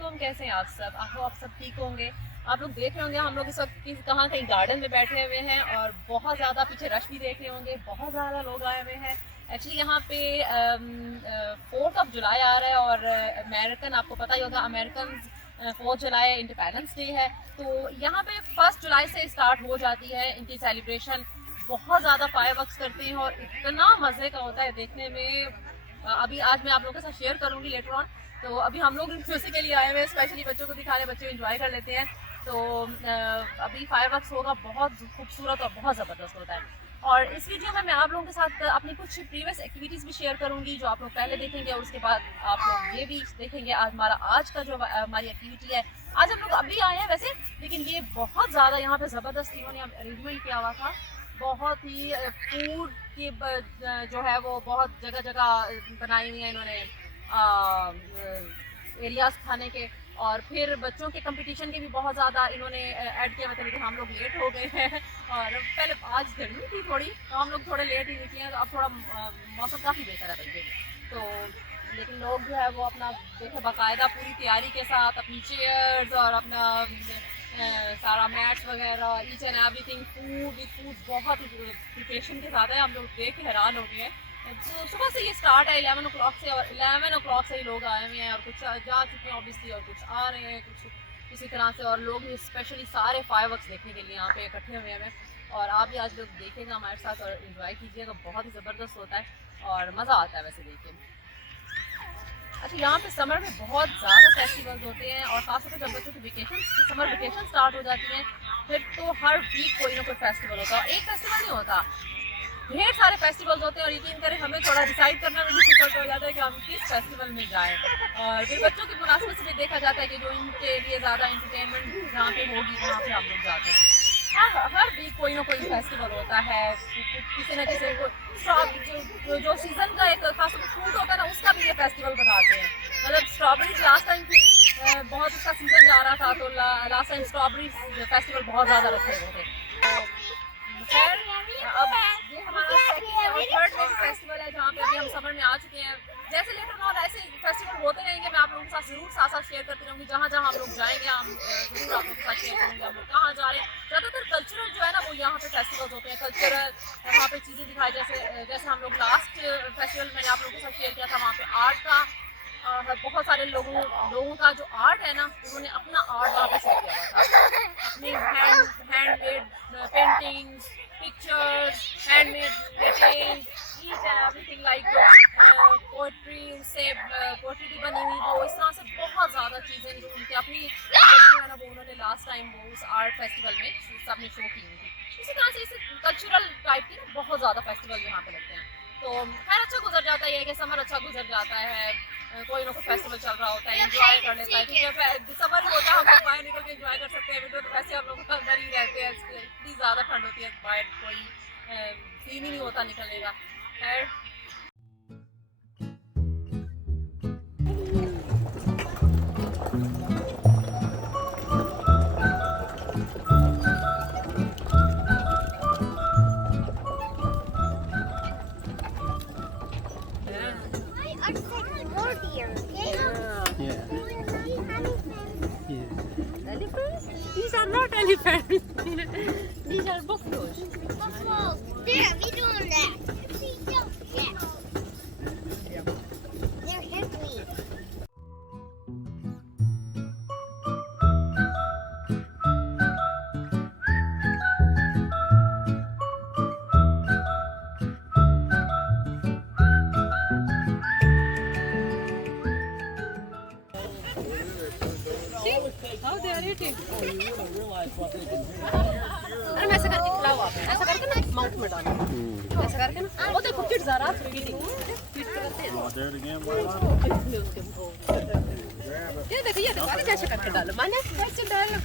अस्सलामुअलैकुम, कैसे हैं आप सब? आप सब ठीक होंगे। आप लोग देख रहे होंगे हम लोग इस वक्त कहाँ कहीं गार्डन में बैठे हुए हैं और बहुत ज़्यादा पीछे रश भी देख रहे होंगे, बहुत ज़्यादा लोग आए हुए हैं। एक्चुअली यहाँ पे 4 जुलाई आ रहा है और अमेरिकन, आपको पता ही होगा, अमेरिकन 4 जुलाई इंडिपेंडेंस डे है। तो यहाँ पे 1 जुलाई से स्टार्ट हो जाती है इनकी सेलिब्रेशन। बहुत ज़्यादा फायरवर्क्स करते हैं और इतना मज़े का होता है देखने में। अभी आज मैं आप लोगों के साथ शेयर करूंगी लेटर ऑन। तो अभी हम लोग खुशी के लिए आए हुए हैं, स्पेशली बच्चों को दिखा रहे हैं, बच्चे एंजॉय कर लेते हैं। तो अभी फायरवर्क्स होगा, बहुत खूबसूरत और बहुत ज़बरदस्त होता है। और इस वीडियो में मैं आप लोगों के साथ अपनी कुछ प्रीवियस एक्टिविटीज़ भी शेयर करूंगी जो आप लोग पहले देखेंगे और उसके बाद आप लोग ये भी देखेंगे हमारा आज का जो हमारी एक्टिविटी है। आज हम लोग अभी आए हैं वैसे, लेकिन ये बहुत ज़्यादा यहाँ पे ज़बरदस्त इन्होंने अरेंजमेंट किया हुआ था। बहुत ही फूड की जो है वो बहुत जगह जगह बनाई हुई है इन्होंने एरियाज खाने के। और फिर बच्चों के कंपटीशन के भी बहुत ज़्यादा इन्होंने ऐड किया हुआ था, लेकिन हम लोग लेट हो गए हैं। और पहले आज गर्मी थी थोड़ी, तो हम लोग थोड़े लेट ही निकले हैं। तो अब थोड़ा मौसम काफ़ी बेहतर है बल्कि। तो लेकिन लोग जो है वो अपना देखे बाकायदा पूरी तैयारी के साथ अपनी चेयर्स और अपना सारा मैट्स वगैरह, ईच एंड एवरीथिंग, फूड बहुत प्रिपरेशन के साथ है। हम लोग देख के हैरान हो गए हैं। तो सुबह से ये स्टार्ट है 11 ओ क्लॉक से, और 11 ओ क्लॉक से ही लोग आए हुए हैं और कुछ जा चुके हैं ऑब्वियसली और कुछ आ रहे हैं कुछ इसी तरह से। और लोग स्पेशली सारे फायरवर्क्स देखने के लिए यहाँ पे इकट्ठे हुए हैं। और आप भी आज लोग देखेंगे हमारे साथ और इन्जॉय कीजिएगा, बहुत ही ज़बरदस्त होता है और मज़ा आता है वैसे देख के। अच्छा, यहाँ पे समर में बहुत ज़्यादा फेस्टिवल्स होते हैं और ख़ासतौर पर जब बच्चों की वेकेशन, समर वेकेशन स्टार्ट हो जाती हैं, फिर तो हर वीक कोई ना कोई फेस्टिवल होता है। एक फेस्टिवल नहीं होता, ढेर सारे फेस्टिवल्स होते हैं। और यकीन करें हमें थोड़ा डिसाइड करना भी डिफिकल्ट हो जाता है कि हम किस फेस्टिवल में जाएँ। और फिर बच्चों की मुनासिबत से भी देखा जाता है कि जो इनके लिए ज़्यादा इंटरटेनमेंट जहाँ पे होगी वहाँ पे हम लोग जाते हैं। हर वीक कोई ना कोई फेस्टिवल होता है, किसी न किसी को जो सीजन का एक खास फ्रूट होता है ना, उसका भी ये फेस्टिवल बनाते हैं। मतलब स्ट्रॉबेरीज लास्ट टाइम बहुत उसका सीजन जा रहा था, तो लास्ट टाइम स्ट्रॉबेरी फेस्टिवल बहुत ज़्यादा रखे हुए थे। तो खैर अब ये हमारा सेकंड और थर्ड फेस्टिवल है जहाँ पे अभी हम समर में आ चुके हैं। जैसे लेटर ऑन ऐसे फेस्टिवल होते रहेंगे, मैं आप लोगों के साथ जरूर साथ शेयर करती रहूँगी। जहाँ जहाँ हम लोग जाएंगे हम जरूर आप लोगों के साथ शेयर करेंगे हम लोग कहाँ जा रहे हैं। ज़्यादातर कल्चरल जो है ना वो यहाँ पे फेस्टिवल्स होते हैं, कल्चरल वहाँ पे चीज़ें दिखाई। जैसे हम लोग लास्ट फेस्टिवल मैंने आप लोगों के साथ शेयर किया था, वहाँ पे आर्ट का बहुत सारे लोगों का जो आर्ट है ना, उन्होंने अपना आर्ट वहाँ पे शो किया हुआ था। अपनी handmade paintings, pictures, handmade painting, each and everything like poetry, उससे पोएट्री भी बनी हुई। वो इस तरह से बहुत ज़्यादा चीज़ें जो उनकी अपनी है ना, वो उन्होंने लास्ट टाइम वो उस आर्ट फेस्टिवल में सबने शो की हुई थी। इसी तरह से इस कल्चरल टाइप के ना बहुत ज़्यादा फेस्टिवल यहाँ पे लगते हैं। तो खैर अच्छा गुजर जाता है, ये कि समर अच्छा गुजर जाता है। कोई ना कोई फेस्टिवल चल रहा होता है, एंजॉय कर लेता है। क्योंकि समर में होता है, हम लोग बाहर निकल के एंजॉय कर सकते हैं। विंटर तो वैसे हम लोग अंदर ही रहते हैं, इतनी ज़्यादा ठंड होती है, बाहर कोई सीन ही नहीं होता निकलने का। खैर these are not elephants. These are buffaloes. Buffalo. There, we doing that. Yeah. They're heavy. How they are eating? Oh, you wouldn't realize what they can do. अरे ऐसा करके खिलाओ आप, ऐसा करके ना माउथ में डालो, ऐसा करके ना। वो देखो किड्स आ रहा है फीडिंग, फीड करते हैं। ये देखो अरे कैसे करके डालो, माने कैसे डालो।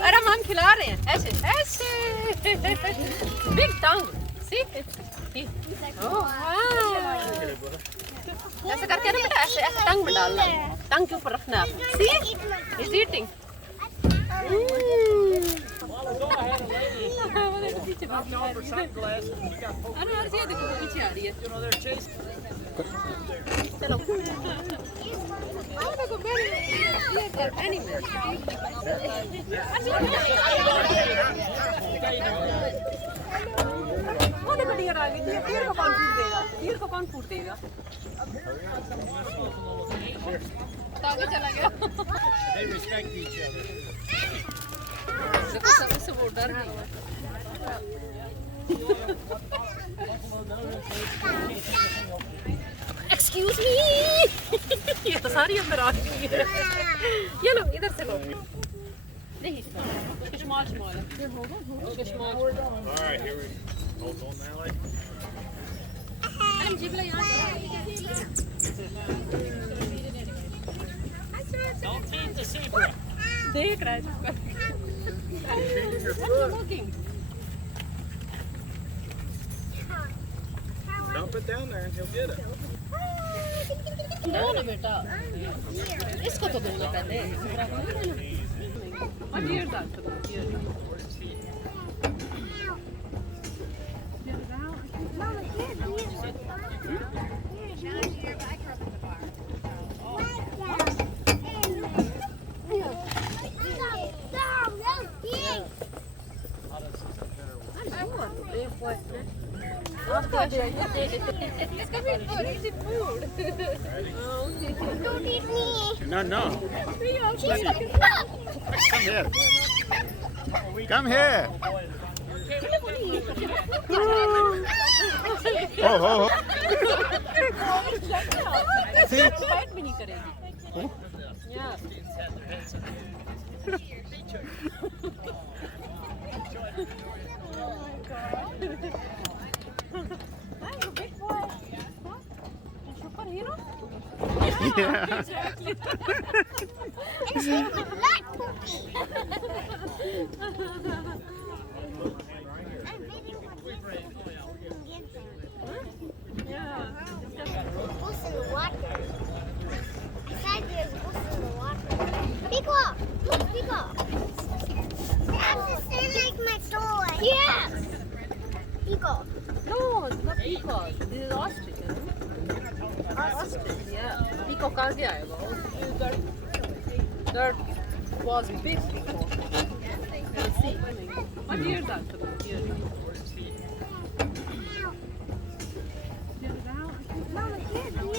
अरे हम खिला रहे हैं ऐसे ऐसे। बिग टंग, सी? ओह ऐसे करके ना बेटा, ऐसे ऐसे टंग में डालना, टंग के ऊपर रखना है। सी इज ईटिंग। अरे देखो पीछे आ रही है। चलो they're animals. वो देखो डियर आ गई। डियर को कौन फूड देगा? डियर को कौन फूड देगा? तो आगे चला गया। They respect each other. देखो सबसे वो डर गई। Excuse me. ये तो सारी अंदर आ गई है। ये लो इधर से लो। नहीं उसके शुमाल शुमाल है। उसके शुमाल। All right, here we hold on now. Like. अरे जिबला यहाँ से। Don't feed the zebra. देख रहा है चुपकर। What are you looking? Dump it down there and he'll get it. दो ना बेटा। इसको तो दो ना पहले। और डियर डाल दो। Mama, here, It's gonna be good. Easy food. don't eat me. No. She's Come here. Come here. Oh. See? Bite भी नहीं करेगी. Yeah. I'm a big boy. Superhero? Yeah. Exactly. It's like a black cookie. I'm waiting for this to get there. Yeah. Goose in the water. Beside there's goose in the water. Pico! Look, Pico! They have to stand like my toy. Yes! Pico. No, it's not peacock. This is ostrich. Ostrich, yeah. Peacock आ गया है वो. That was big before. Let's see. What year is that? Mama, here, dear.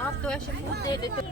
आप तो ऐसे food दे देते.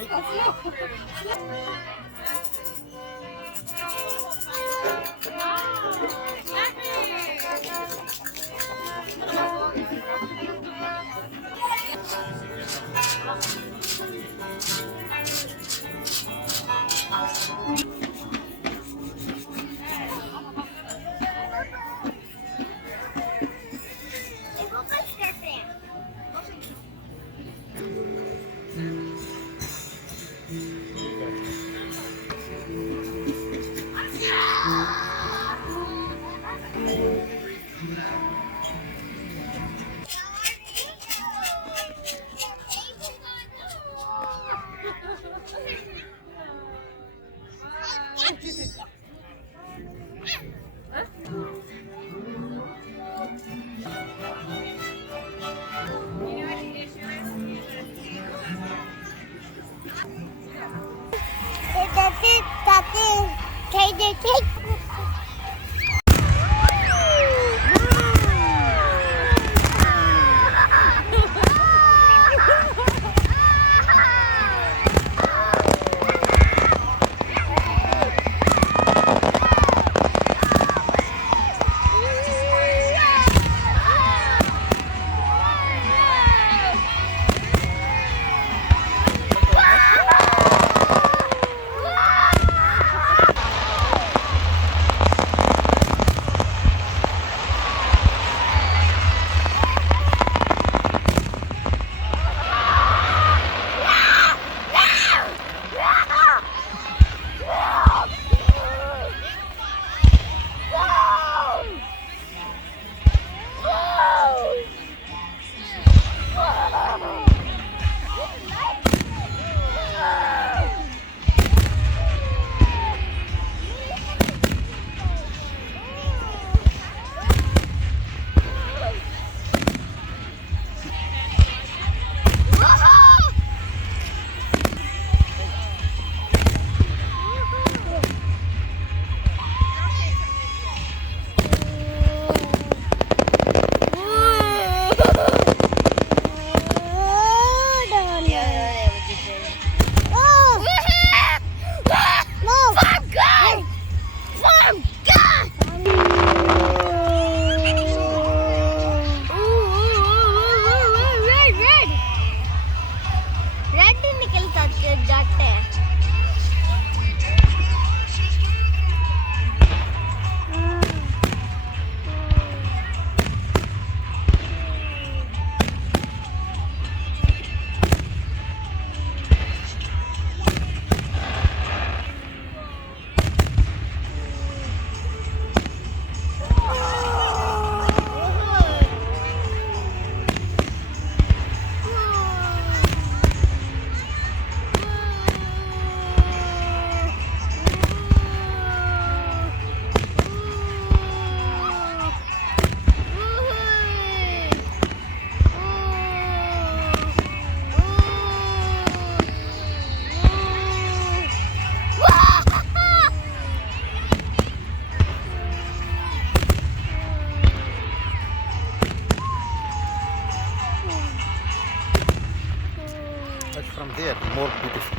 देखो कुछ कैसे हैं From there, more beautiful.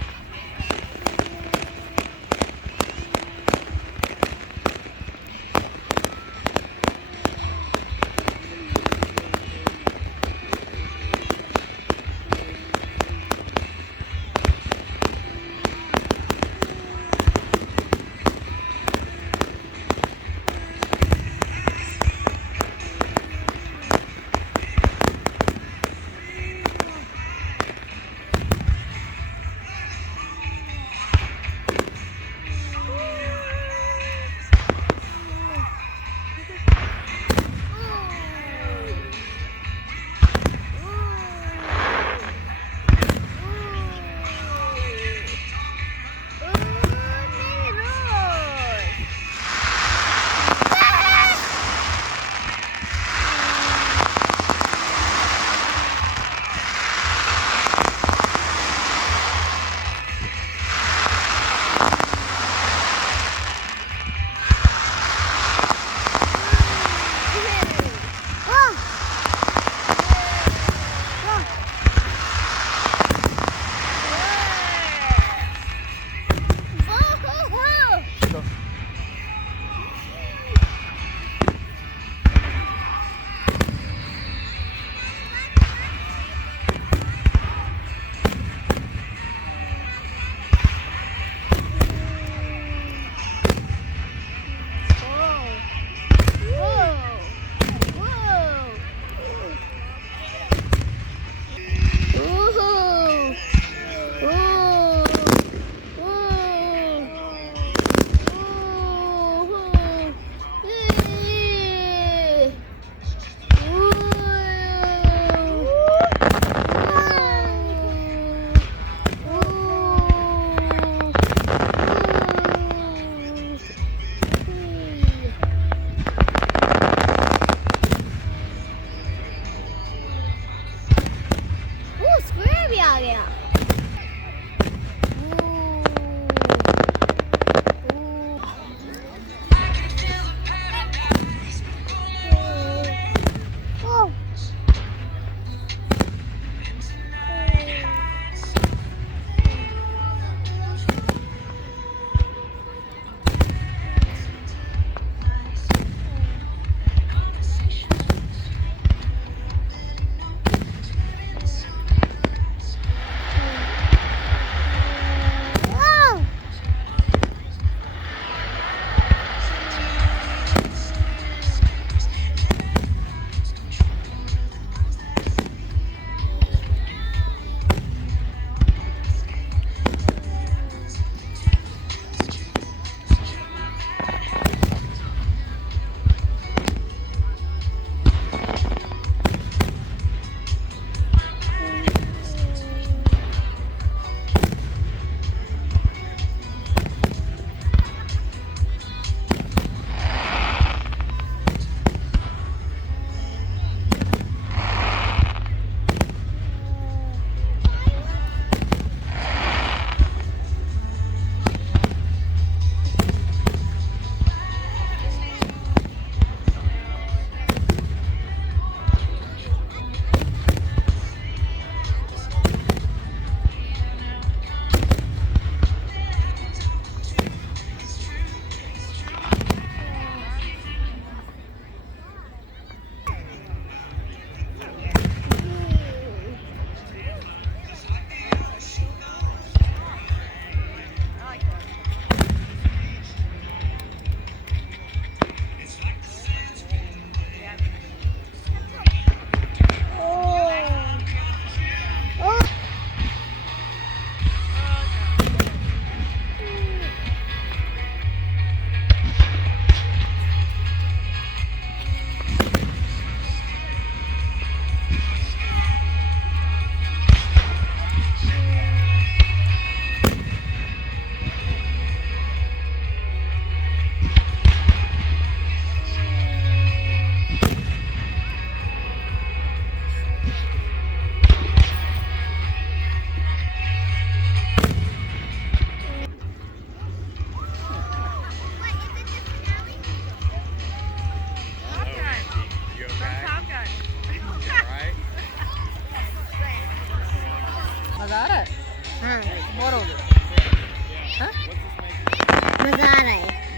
Bore हो गए? हाँ? मजा आ रहा है